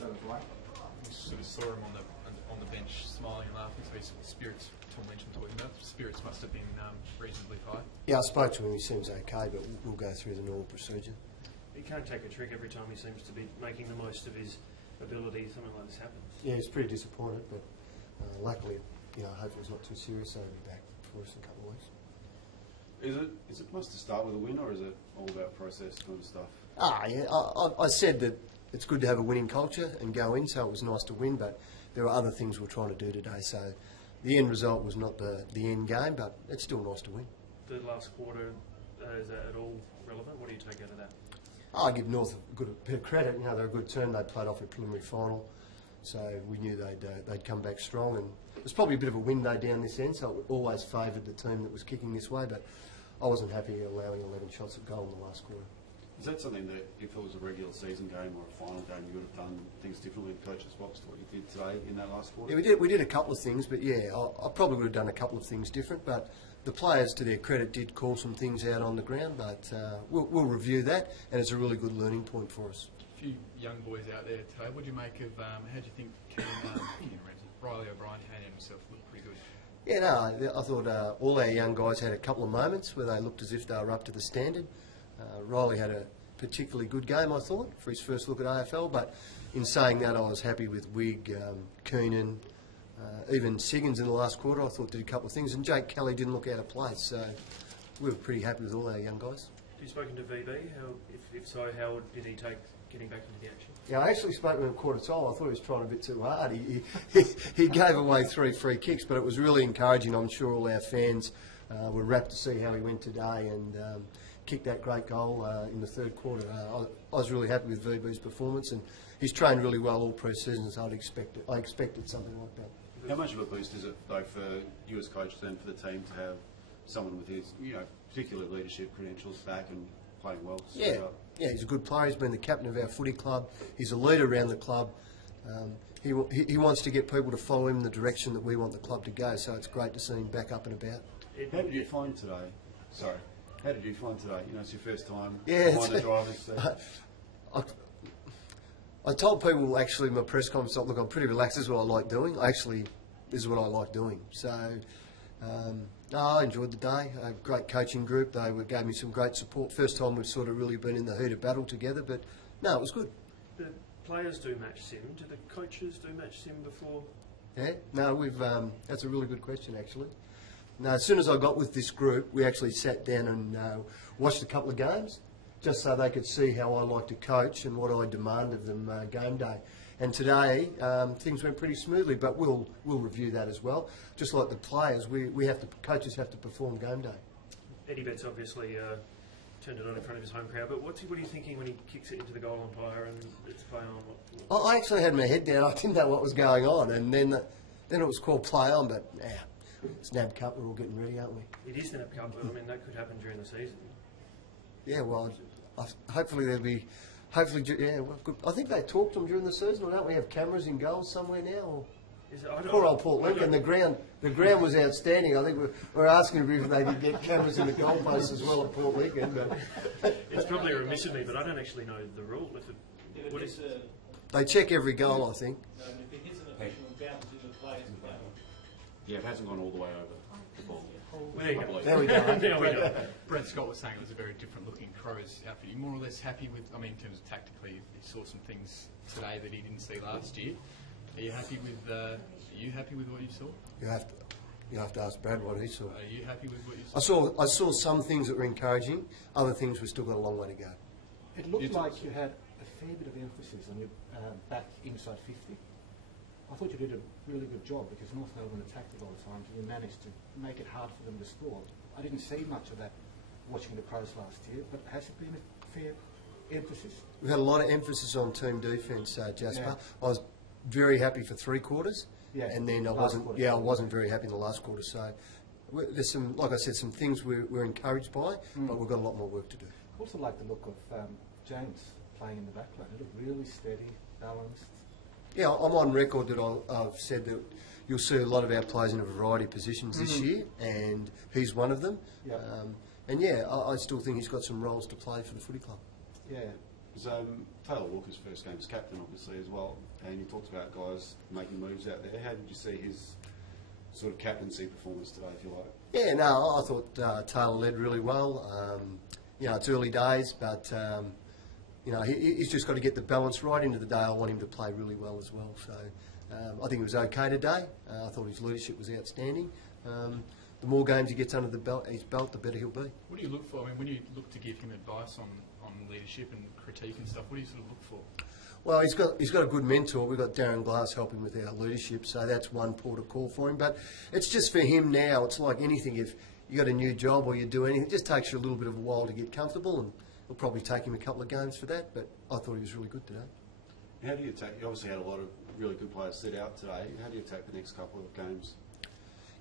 You sort of saw him on the bench smiling and laughing, so his spirits, Tom Lynch I'm talking about, spirits must have been reasonably high. Yeah, I spoke to him, he seems okay, but we'll go through the normal procedure. He can't take a trick every time he seems to be making the most of his ability. Something like this happens. Yeah, he's pretty disappointed, but luckily, hopefully it's not too serious, so he'll be back for us in a couple of weeks. Is it must to start with a win, or is it all about process kind of stuff? Yeah, I said that it's good to have a winning culture and go in, so it was nice to win, but there were other things we're trying to do today, so the end result was not the end game, but it's still nice to win. The last quarter, is that at all relevant? What do you take out of that? I give North a good bit of credit. They're a good team. They played off a preliminary final, so we knew they'd come back strong. And it's probably a bit of a window down this end, so it always favoured the team that was kicking this way. But I wasn't happy allowing 11 shots at goal in the last quarter. Is that something that, if it was a regular season game or a final game, you would have done things differently in coach's box to what you did today in that last quarter? Yeah, we did a couple of things, but yeah, I probably would have done a couple of things different. But the players, to their credit, did call some things out on the ground. But we'll review that, and it's a really good learning point for us. A few young boys out there today. What do you make of? How do you think Riley O'Brien handled himself? Looked pretty good. Yeah, no, I thought all our young guys had a couple of moments where they looked as if they were up to the standard. Riley had a particularly good game, I thought, for his first look at AFL, but in saying that, I was happy with Wigg, Keenan, even Siggins in the last quarter. I thought did a couple of things, and Jake Kelly didn't look out of place, so we were pretty happy with all our young guys. Have you spoken to VB? If so, how did he take getting back into the action? Yeah, I actually spoke to him at quarter time. I thought he was trying a bit too hard. He gave away 3 free kicks, but it was really encouraging. I'm sure all our fans were rapt to see how he went today and kicked that great goal in the third quarter. I was really happy with VB's performance, and he's trained really well all pre-season, so I expected something like that. How much of a boost is it, though, for you as coach and for the team to have someone with his, particular leadership credentials back and playing well? Yeah, he's a good player. He's been the captain of our footy club. He's a leader around the club. He wants to get people to follow him in the direction that we want the club to go, so it's great to see him back up and about. How did you find today? Sorry. How did you find today? It's your first time behind the driver's seat. I told people actually in my press conference, look, I'm pretty relaxed. This is what I like doing. This is what I like doing. So I enjoyed the day. A great coaching group. They gave me some great support. First time we've sort of really been in the heat of battle together, but no, it was good. The players do match sim. Do the coaches do match sim before? Yeah, no, that's a really good question actually. No, as soon as I got with this group, we actually sat down and watched a couple of games, just so they could see how I like to coach and what I demand of them game day. And today, things went pretty smoothly, but we'll review that as well. Just like the players, coaches have to perform game day. Eddie Betts obviously turned it on in front of his home crowd, but what are you thinking when he kicks it into the goal umpire and it's play on? I actually had my head down. I didn't know what was going on, and then it was called play on, but it's NAB Cup, we're all getting ready, aren't we? It is the NAB Cup, but that could happen during the season. Yeah, well, hopefully there'll be, good. I think they talked to them during the season, or don't we have cameras in goals somewhere now? Or? Poor old Port Lincoln, the ground was outstanding. I think we're asking if they could get cameras in the goalposts as well at Port Lincoln. But it's probably a remiss of me, but I don't actually know the rule. They check every goal, I think. Yeah, it hasn't gone all the way over the ball. There we go. There we go. Brent Scott was saying it was a very different looking Crows outfit. You're more or less happy with, in terms of tactically, you saw some things today that he didn't see last year. Are you happy with what you saw? You have to ask Brad what he saw. Are you happy with what you saw? I saw some things that were encouraging. Other things we've still got a long way to go. It looked like you had a fair bit of emphasis on your back inside 50. I thought you did a really good job because North Melbourne attacked it all the time, and you managed to make it hard for them to score. I didn't see much of that watching the Crows last year, but has it been a fair emphasis? We've had a lot of emphasis on team defence, Jasper. Yeah. I was very happy for 3 quarters, and then I wasn't very happy in the last quarter. So there's some, like I said, some things we're encouraged by, but we've got a lot more work to do. I also like the look of James playing in the back line. It looked really steady, balanced. Yeah, I'm on record that I've said that you'll see a lot of our players in a variety of positions this year, and he's one of them. Yep. And I still think he's got some roles to play for the footy club. Yeah. was Taylor Walker's first game as captain, obviously, as well, and you talked about guys making moves out there. How did you see his sort of captaincy performance today, if you like? Yeah, no, I thought Taylor led really well. You know, it's early days, but you know, he's just got to get the balance right. Into the day, I want him to play really well as well. So I think it was okay today. I thought his leadership was outstanding. The more games he gets under his belt, the better he'll be. What do you look for? I mean, when you look to give him advice on leadership and critique and stuff, what do you sort of look for? Well, he's got a good mentor. We've got Darren Glass helping with our leadership, so that's one port of call for him. But it's just for him now. It's like anything. If you got a new job or you do anything, it just takes you a little bit of a while to get comfortable, and it'll probably take him a couple of games for that. But I thought he was really good today. How do you attack? You obviously had a lot of really good players sit out today. How do you attack the next couple of games?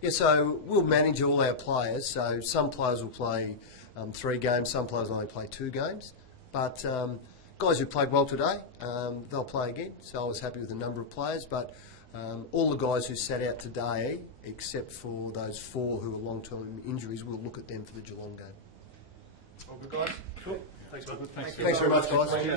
Yeah, so we'll manage all our players. So some players will play 3 games, some players only play 2 games. But guys who played well today, they'll play again. So I was happy with the number of players. But all the guys who sat out today, except for those 4 who are long-term injuries, we'll look at them for the Geelong game. All good, guys. Cool. Thanks, mate. Thanks Thanks very much, guys. Thank you.